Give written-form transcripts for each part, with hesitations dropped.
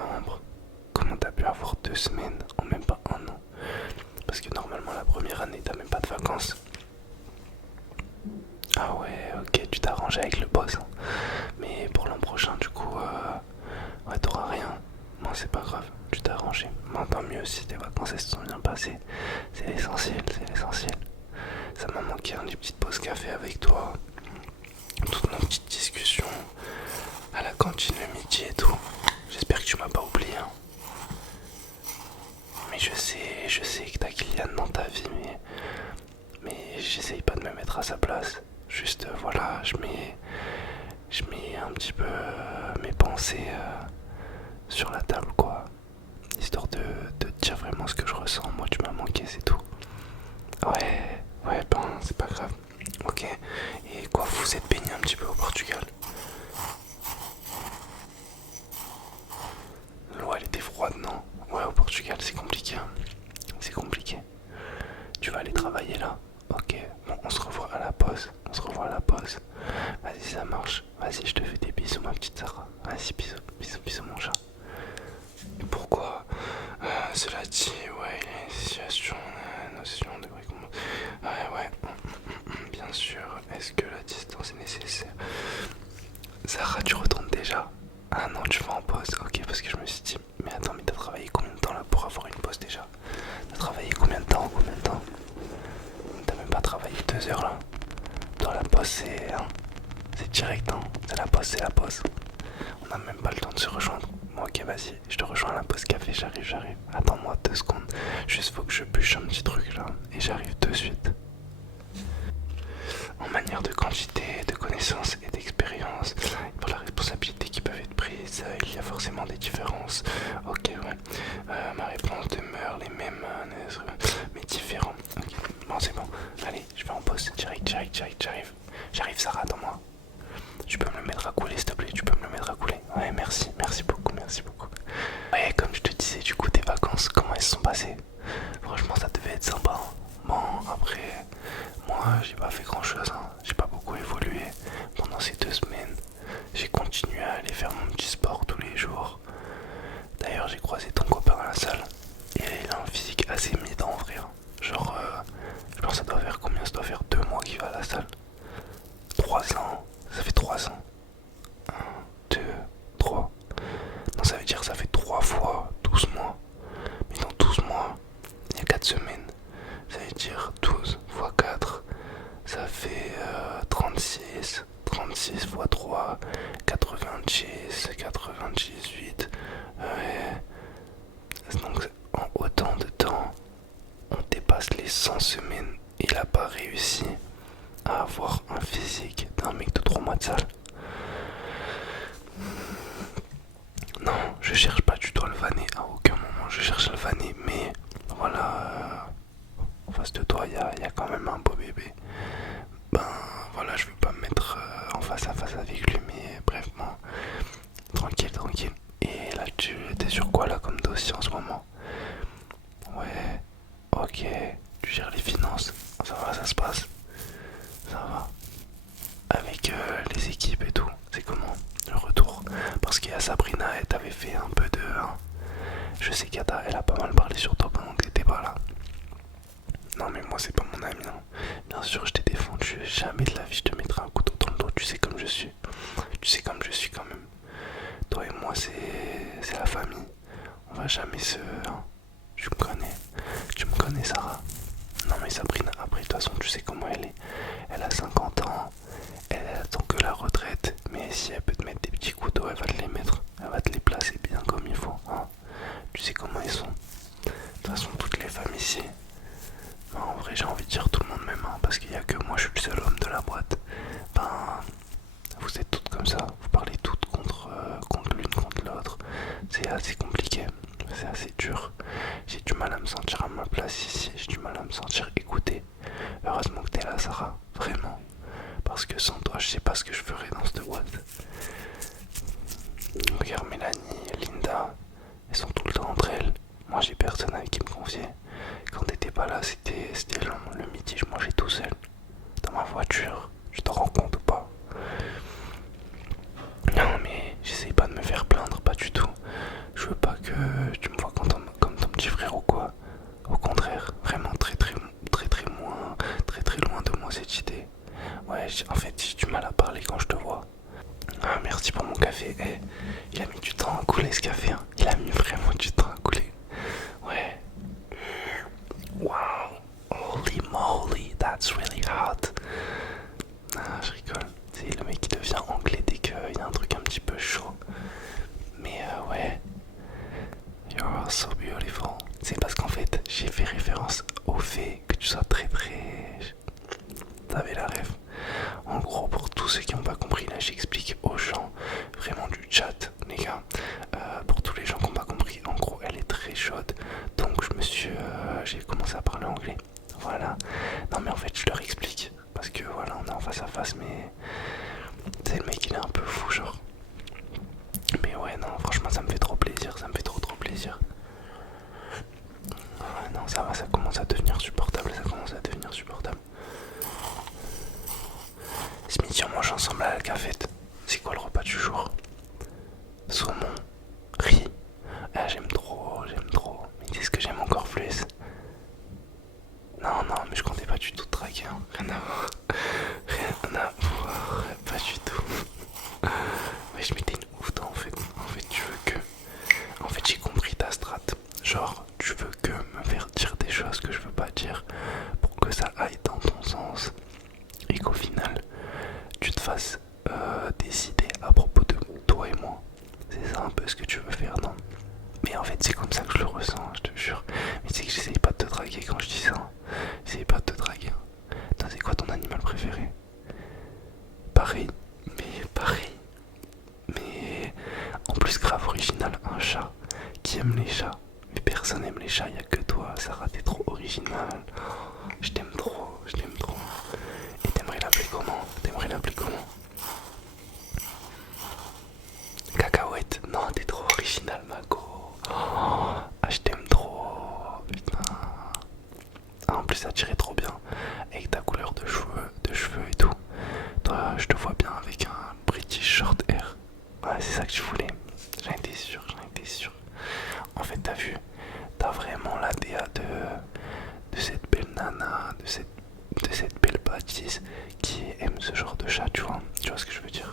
novembre. Comment t'as pu avoir 2 semaines en même pas un an? Parce que normalement la première année t'as même pas de vacances. Ah ouais, ok, tu t'es arrangé avec le boss, hein. Mais pour l'an prochain, du coup, ouais, t'auras rien. Bon, c'est pas grave, tu t'es arrangé. Bon, tant mieux si tes vacances elles se sont bien passées. C'est l'essentiel, c'est l'essentiel. Ça m'a manqué une petite pause café avec toi. Toutes nos petites discussions à la cantine le midi et tout. J'espère que tu m'as pas oublié, hein. Mais je sais que t'as Kylian dans ta vie, mais j'essaye pas de me mettre à sa place. Juste, voilà, je mets un petit peu mes pensées sur la table, quoi. Histoire de te dire vraiment ce que je ressens. Moi, tu m'as manqué, c'est tout. Ouais, ouais, ben, c'est pas grave. Ok. Et quoi, vous êtes baigné un petit peu au Portugal? L'eau, elle était froide, non? Ouais, au Portugal, c'est compliqué, hein. C'est compliqué. Tu vas aller travailler là? Ok. Bon, on se revoit à la pause. On se revoit à la pause. Vas-y, ça marche. Vas-y, je te fais des bisous, ma petite Sarah. Vas-y, bisous, bisous, bisous, mon chat. Et pourquoi cela dit, ouais, il y a une situation, notion de récompense. Ouais, ouais, bien sûr. Est-ce que la distance est nécessaire? Sarah, tu retournes déjà? Ah non, tu vas en pause. Ok, parce que je me suis dit, mais attends, mais t'as travaillé combien de temps là pour avoir une pause déjà? T'as travaillé combien de temps? Combien de temps? T'as même pas travaillé 2 heures là. Dans la pause, c'est direct, hein. C'est la pause, c'est la pause. On n'a même pas le temps de se rejoindre. Bon, ok, vas-y, je te rejoins à la pause café, j'arrive, j'arrive. Attends-moi 2 secondes. Juste faut que je bûche un petit truc là. Et j'arrive de suite. En manière de quantité, de connaissances et d'expérience, pour la responsabilité qui peuvent être prises, il y a forcément des différences. Ok, ouais. Ma réponse demeure les mêmes, mais différents. Ok, bon, c'est bon. Allez, je vais en pause. Direct, direct, direct, j'arrive. J'arrive, Sarah, attends-moi. Tu peux me le mettre à couler, s'il te plaît, tu peux me le mettre à couler. Ouais, merci, merci beaucoup, merci beaucoup. Ouais, comme je te disais, du coup, tes vacances, comment elles se sont passées? Franchement, ça devait être sympa, hein. Bon, après, moi, j'ai pas fait grand-chose, hein. J'ai pas beaucoup évolué pendant ces 2 semaines. J'ai continué à aller faire mon petit sport tous les jours. D'ailleurs, j'ai croisé ton copain à la salle. Et il a un physique assez mythe en vrai, hein. Genre, je pense que ça doit faire combien? Ça doit faire 2 mois qu'il va à la salle. 3 ans. Ça fait 3 ans. Un, 2, 3. Non, ça veut dire que ça fait 3 fois 12 mois. Mais dans 12 mois, il y a 4 semaines. Ça veut dire 12 fois 4. Ça fait 36. 36 fois 3. 90. 98. Ouais. Donc, en autant de temps, on dépasse les 100 semaines. Il a pas réussi à avoir un physique d'un mec de 3 mois de salle. Non, je cherche pas du tout à le vanner, à aucun moment je cherche à le vanner, mais voilà, en face de toi, il y a quand même un beau bébé. Ben voilà, je veux pas me mettre en face à face avec lui, mais bref, bon, tranquille, tranquille. Et là, tu es sur quoi là comme dossier en ce moment? Ouais, ok, tu gères les finances, ça va, ça se passe, ça va. Avec les équipes et tout, c'est comment le retour? Parce qu'il y a Sabrina, elle t'avait fait un peu de, hein. Je sais qu'Ada, elle a pas mal parlé sur toi pendant que t'étais pas là. Non mais moi c'est pas mon ami, hein. Bien sûr je t'ai défendu, jamais de la vie je te mettrai un couteau dans le dos, tu sais comme je suis. Tu sais comme je suis quand même. Toi et moi c'est la famille. On va jamais se, hein. Tu me connais Sarah. Non mais Sabrina, après de toute façon tu sais comment elle est. Elle a 50 ans, elle attend que la retraite. Mais si elle peut te mettre des petits couteaux, elle va te les mettre. Elle va te les placer bien comme il faut, hein. Tu sais comment ils sont. De toute façon toutes les femmes ici. Non, en vrai j'ai envie de dire tout le monde même, hein, parce qu'il n'y a que moi, je suis le seul homme de la boîte. Ben, vous êtes toutes comme ça, vous parlez toutes contre l'une, contre l'autre. C'est assez compliqué, c'est assez dur. J'ai du mal à me sentir à ma place ici, j'ai du mal à me sentir écouté. Heureusement que t'es là Sarah, vraiment. Parce que sans toi je sais pas ce que je ferais dans cette boîte. Regarde Mélanie, Linda, elles sont tout le temps entre elles. Moi j'ai personne avec qui me confier. Quand t'étais pas là c'était long, le midi je mangeais tout seul. Dans ma voiture, tu t'en rends compte ou pas? Non mais j'essaye pas de me faire plaindre, pas du tout. Je veux ce qu'il a fait, hein. Il a mis vraiment du temps à couler. Ouais. Wow. Holy moly, that's really hot. Ah, je rigole. C'est le mec qui devient anglais dès qu'il y a un truc un petit peu chaud. Mais ouais. You're so beautiful. C'est parce qu'en fait, j'ai fait référence au fait que tu sois très très... T'avais la rêve. En gros, pour tous ceux qui n'ont pas compris, là j'explique aux gens vraiment du chat, les gars. Pour tous les gens qui n'ont pas compris, en gros, elle est très chaude. Donc j'ai commencé à parler anglais. Voilà. Non mais en fait, je leur explique. Parce que voilà, on est en face à face, mais... Tu sais, le mec, il est un peu fou, genre. Mais ouais, non, franchement, ça me fait trop plaisir. Ça me fait trop plaisir. Non, ça va, ça commence à devenir supportable. Ça commence à devenir supportable. Ce midi, on mange ensemble à la cafette. C'est quoi le repas du jour? Saumon, riz. Ah, j'aime trop, j'aime trop. Mais qu'est-ce que j'aime encore plus? Non, non, mais je comptais pas du tout te draguer. Hein. Rien à voir. Rien à voir. Pas du tout. Mais je m'étais une ouf, toi, en fait. En fait, tu veux que... En fait, j'ai compris ta strat. Genre, tu veux que me faire dire des choses que je veux pas dire pour que ça aille dans ton sens. Et qu'au final, tu te fasses des idées à propos de toi et moi. C'est ça un peu ce que tu veux faire, non? Mais en fait, c'est comme ça que je le ressens, je te jure. Mais c'est que j'essaye pas de te draguer quand je dis ça. J'essaye pas de te draguer. Attends, c'est quoi ton animal préféré? Pareil, mais pareil. Mais en plus, grave original, un chat. Qui aime les chats? Mais personne aime les chats, y a que toi. Sarah, t'es trop original. Je t'aime trop, je t'aime trop. Et t'aimerais l'appeler comment? T'aimerais l'appeler comment? Cacahuète? Non, t'es trop original, Mako. Ah, je t'aime trop. Putain. Ah, en plus, ça tirait trop bien. Avec ta couleur de cheveux et tout. Toi, je te vois bien avec un British short hair. Ouais, c'est ça que tu voulais. J'en étais sûr, j'en étais sûr. En fait, t'as vu, t'as vraiment la DA de cette belle nana, de cette belle bâtisse qui aime ce genre de chat, tu vois. Tu vois ce que je veux dire?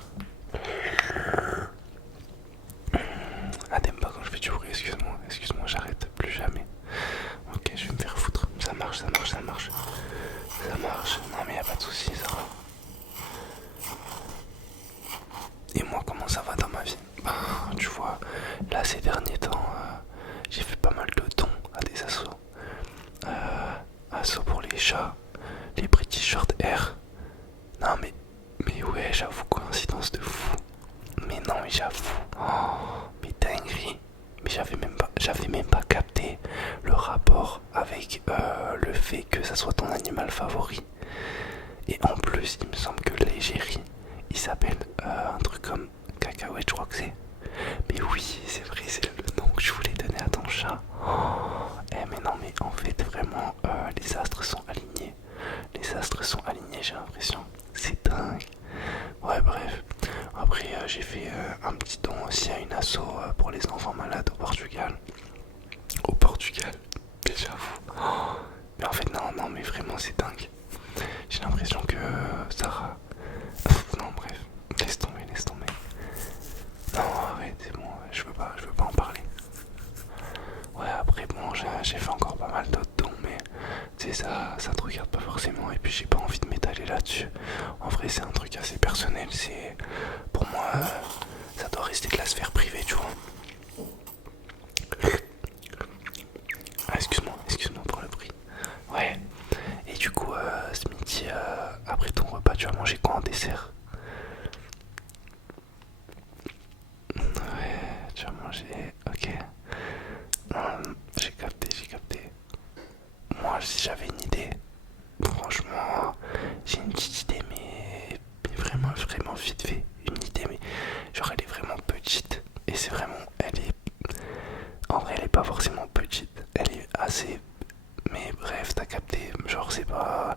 Ah, t'aimes pas quand je fais du bruit, excuse-moi, j'arrête, plus jamais. Ok, je vais me faire foutre. Ça marche. Ça marche. Non mais y'a pas de soucis, ça va. Et moi, comment ça va dans ma vie? Ben, tu vois, là ces derniers temps, j'ai fait pas mal de dons à des assos. Assos pour les chats, les British Short Hair. Non mais ouais, j'avoue, coïncidence de fou. Mais non, mais j'avoue. Oh, mais dinguerie. Mais j'avais même pas capté le rapport avec le fait que ça soit ton animal favori. Et en plus, il me semble que l'égérie, il s'appelle un truc comme cacahuète, je crois que c'est. Mais oui, c'est vrai, c'est le nom que je voulais donner à ton chat. Oh, mais non, mais en fait, vraiment, les astres sont alignés. Les astres sont alignés, j'ai l'impression. C'est dingue. Ouais, bref. Après, j'ai fait un petit don aussi à une asso pour les enfants malades au Portugal. Au Portugal, mais j'avoue. Oh, mais en fait, non, mais vraiment, c'est dingue. J'ai l'impression que Sarah... Non, bref, laisse tomber. Non, arrête, c'est bon, je veux pas en parler. Ouais, après, bon, j'ai fait encore pas mal d'autres dons, mais tu sais, ça te regarde pas forcément, et puis j'ai pas envie de m'étaler là-dessus. En vrai, c'est un truc assez personnel, c'est... Pour moi, ça doit rester de la sphère privée, tu vois. Ah, excuse-moi pour le bruit. Ouais, et du coup, ce midi, après ton repas, tu vas manger quoi en dessert? Ouais, tu vas manger... Ok. J'ai capté. Moi, si j'avais une idée, franchement, j'ai une petite idée, mais vraiment vite fait. Une idée, mais genre elle est vraiment petite. Et c'est vraiment, en vrai, elle est pas forcément petite. Elle est assez, mais bref, t'as capté. Genre, c'est pas,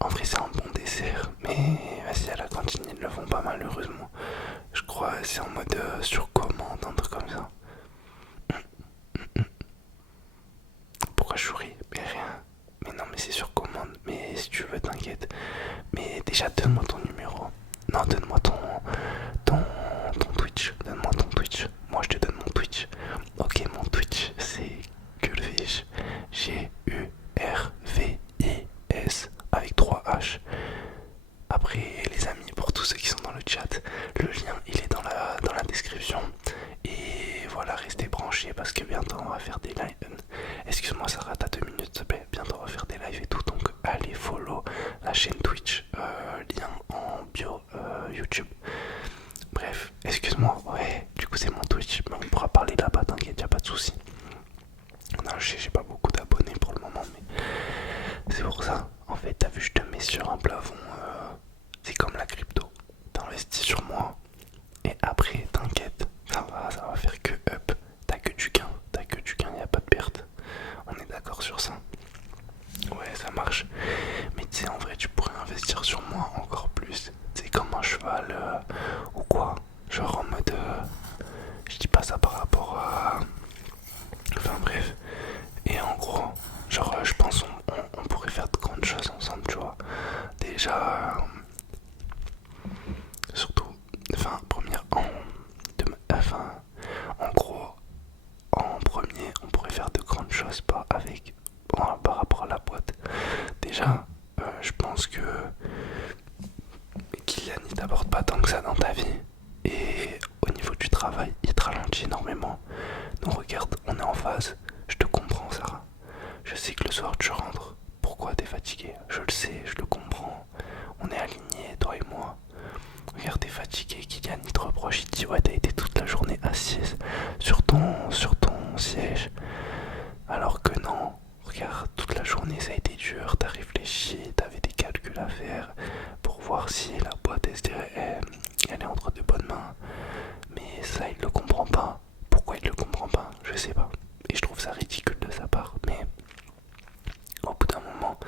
en vrai, c'est un bon dessert. Mais vas-y, à la cantine, ils le font pas malheureusement. Je crois, c'est en mode sur commande, un truc comme ça. Pourquoi je souris? Mais rien. Mais non, mais c'est sur commande. Mais si tu veux, t'inquiète. Mais déjà, donne-moi ton numéro. Non, donne-moi ton Twitch. Donne-moi ton Twitch. Moi, je te donne mon Twitch. chier parce que bientôt on va faire des lives. Excuse-moi Sarah, t'as 2 minutes s'il te plaît. Bientôt on va faire des lives et tout, donc allez follow la chaîne Twitch, lien en bio YouTube. Bref, excuse-moi, ouais, du coup c'est mon Twitch, mais on pourra parler là-bas, t'inquiète, y'a pas de soucis. Non, je sais, j'ai pas beaucoup d'abonnés pour le moment, mais c'est pour ça. En fait, t'as vu, je te mets sur un plafond, c'est comme la crypto. T'investis sur moi, et après, t'inquiète, ça va faire que up. T'as que du gain, y a pas de perte. On est d'accord sur ça. Ouais, ça marche. Mais tu sais, en vrai, tu pourrais investir sur moi encore plus. C'est comme un cheval ou quoi. Genre en mode. Je dis pas ça par rapport à. Enfin bref. Et en gros, genre, je pense on pourrait faire de grandes choses ensemble, tu vois. Déjà. Surtout. Enfin, enfin, en gros, en premier, on pourrait faire de grandes choses par rapport à la boîte. Déjà, je pense que Kylian il t'apporte pas tant que ça dans ta vie. Et au niveau du travail, il te ralentit énormément. Donc regarde, on est en phase. Je te comprends, Sarah. Je sais que le soir tu rentres. Pourquoi t'es fatigué? Je le sais, je le comprends. On est alignés, toi et moi. Regarde, t'es fatigué, Kylian il te reproche, il te dit ouais t'as été toute la journée assise sur ton siège. Alors que non, regarde, toute la journée ça a été dur, t'as réfléchi, t'avais des calculs à faire pour voir si la boîte elle est entre de bonnes mains. Mais ça il le comprend pas. Pourquoi il le comprend pas? Je sais pas. Et je trouve ça ridicule de sa part. Mais au bout d'un moment,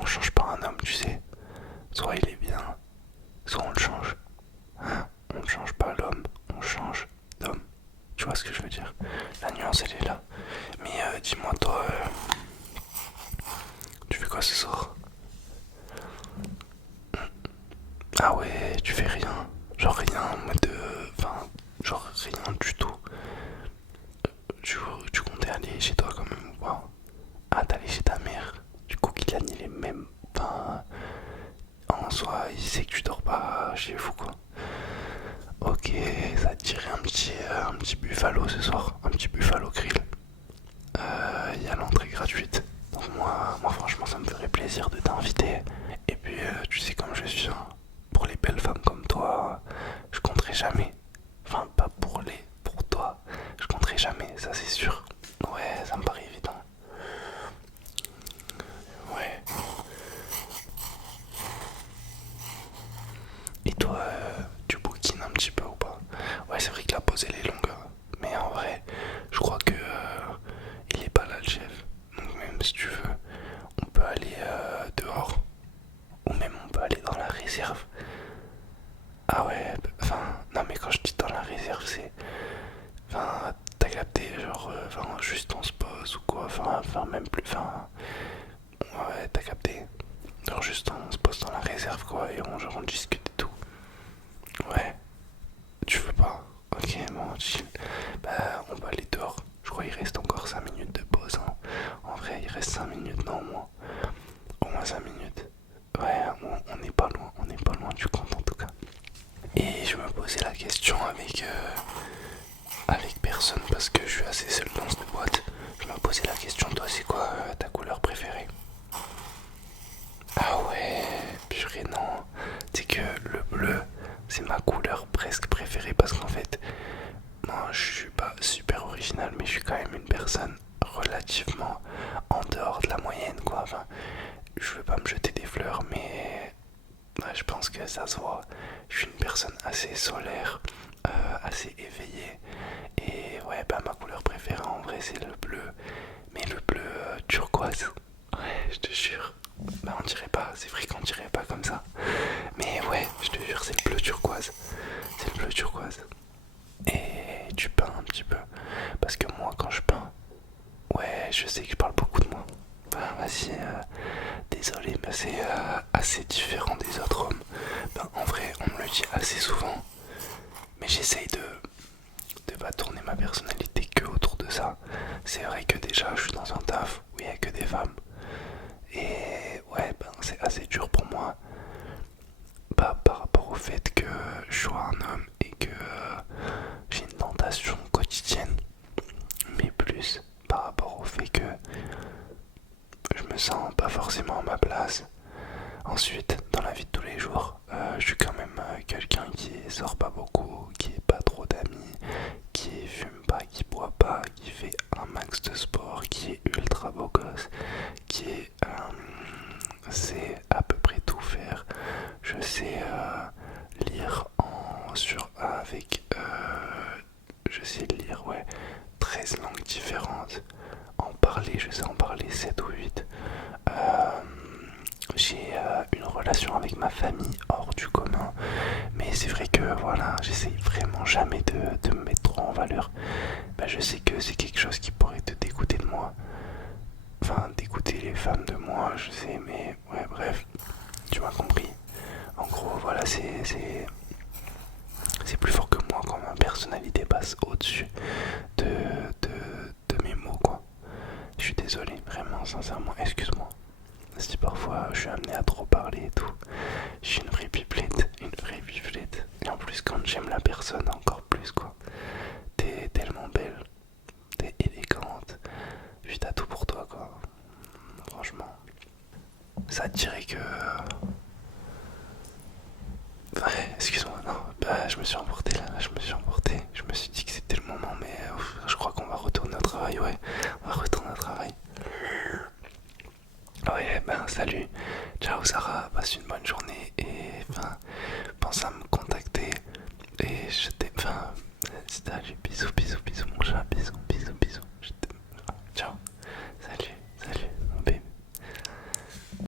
on change pas un homme, tu sais. Soit il est bien, soit on le change. Hein, on ne change pas l'homme, on change d'homme. Tu vois ce que je veux dire? La nuance elle est là. Mais dis-moi toi, tu fais quoi ce soir? Ah ouais, tu fais rien. Genre rien en mode enfin, genre rien du tout. Tu comptais aller chez toi quand même ou pas? Ah t'allais chez ta mère. Du coup Kylian il est même. Enfin, en soi il sait que tu dors pas chez vous quoi. Ok, ça te dirait un petit buffalo ce soir, un petit buffalo grill. Il y a l'entrée gratuite. Donc moi franchement ça me ferait plaisir de t'inviter. Et puis tu sais comme je suis, hein, pour les belles femmes comme toi, je compterai jamais. Enfin pas pour toi, je compterai jamais, ça c'est sûr. Ouais, ça me paraît évident. Ouais. Et toi, tu bouquines un petit peu ou pas? Ouais, c'est vrai que la pause elle est longue, hein. Mais en vrai, je crois que il est pas là le chef. Donc même si tu veux, on peut aller dehors. Ou même on peut aller dans la réserve. Ah ouais, enfin, non mais quand je dis dans la réserve, c'est. Enfin, t'as capté, genre, enfin, juste on se pose ou quoi, enfin, même plus, enfin. Ouais, t'as capté. Genre juste on se pose dans la réserve quoi et on discute et tout. Ouais, tu veux pas? Ok, bon, chill. Bah, on va aller dehors. Je crois qu'il reste encore 5 minutes de pause, hein. En vrai, il reste 5 minutes, non, au moins 5 minutes. Ouais, on n'est pas loin, on n'est pas loin du compte en tout cas. Et je me posais la question avec personne parce que je suis assez seul dans cette boîte. Je me posais la question, toi, c'est quoi ta couleur préférée? Ah ouais, purée, non. C'est que le bleu, c'est ma couleur presque préférée parce qu'en fait, moi je suis pas super original, mais je suis quand même une personne relativement en dehors de la moyenne, quoi. Enfin, je veux pas me jeter des fleurs, mais ouais, je pense que ça se voit. Je suis une personne assez solaire, assez éveillée. Et ouais, bah ma couleur préférée en vrai, c'est le bleu. Mais le bleu turquoise. Ouais, je te jure. Bah on dirait pas, c'est vrai qu'on dirait pas comme ça. Mais ouais, je te jure, c'est le bleu turquoise. C'est le bleu turquoise. Et tu peins un petit peu. Parce que moi, quand je peins, ouais, je sais que je parle beaucoup de moi. Bah, vas-y, désolé, mais c'est assez différent des autres hommes. Ben, en vrai, on me le dit assez souvent. Mais j'essaye de pas tourner ma personnalité que autour de ça. C'est vrai que déjà, je suis dans un taf où il n'y a que des femmes. Et ouais, ben, c'est assez dur pour moi. Bah, par rapport au fait que je sois un homme et que j'ai une tentation quotidienne. me sens pas forcément à ma place. Ensuite, dans la vie de tous les jours, je suis quand même quelqu'un qui sort pas beaucoup, qui est pas trop d'amis, qui fume pas, qui boit pas, qui fait un max de sport, qui est ultra beau gosse, qui est, sait à peu près tout faire. Je sais lire je sais lire, ouais, 13 langues différentes. En parler, je sais en parler 7 ou 8. J'ai une relation avec ma famille hors du commun, mais c'est vrai que voilà, j'essaye vraiment jamais de me mettre trop en valeur. Bah, je sais que c'est quelque chose qui pourrait te dégoûter de moi, enfin dégoûter les femmes de moi, je sais, mais ouais, bref, tu m'as compris. En gros, voilà, c'est plus fort que moi quand ma personnalité passe au-dessus de, de mes mots, quoi. Je suis désolé, vraiment, sincèrement, excuse-moi. Si parfois je suis amené à trop parler et tout, je suis une vraie pipelette, une vraie pipelette. Et en plus, quand j'aime la personne, encore plus, quoi. T'es tellement belle, t'es élégante, puis t'as tout pour toi, quoi. Franchement, ça dirait que. Ouais, excuse-moi, non, bah, je me suis emporté là, je me suis emporté. Je me suis dit que c'était le moment, mais je crois qu'on va retourner au travail, ouais. On va retourner au travail. Ouais, ben salut. Ciao Sarah, passe une bonne journée et enfin, pense à me contacter. Et je t'ai. Enfin, salut, bisous, bisous.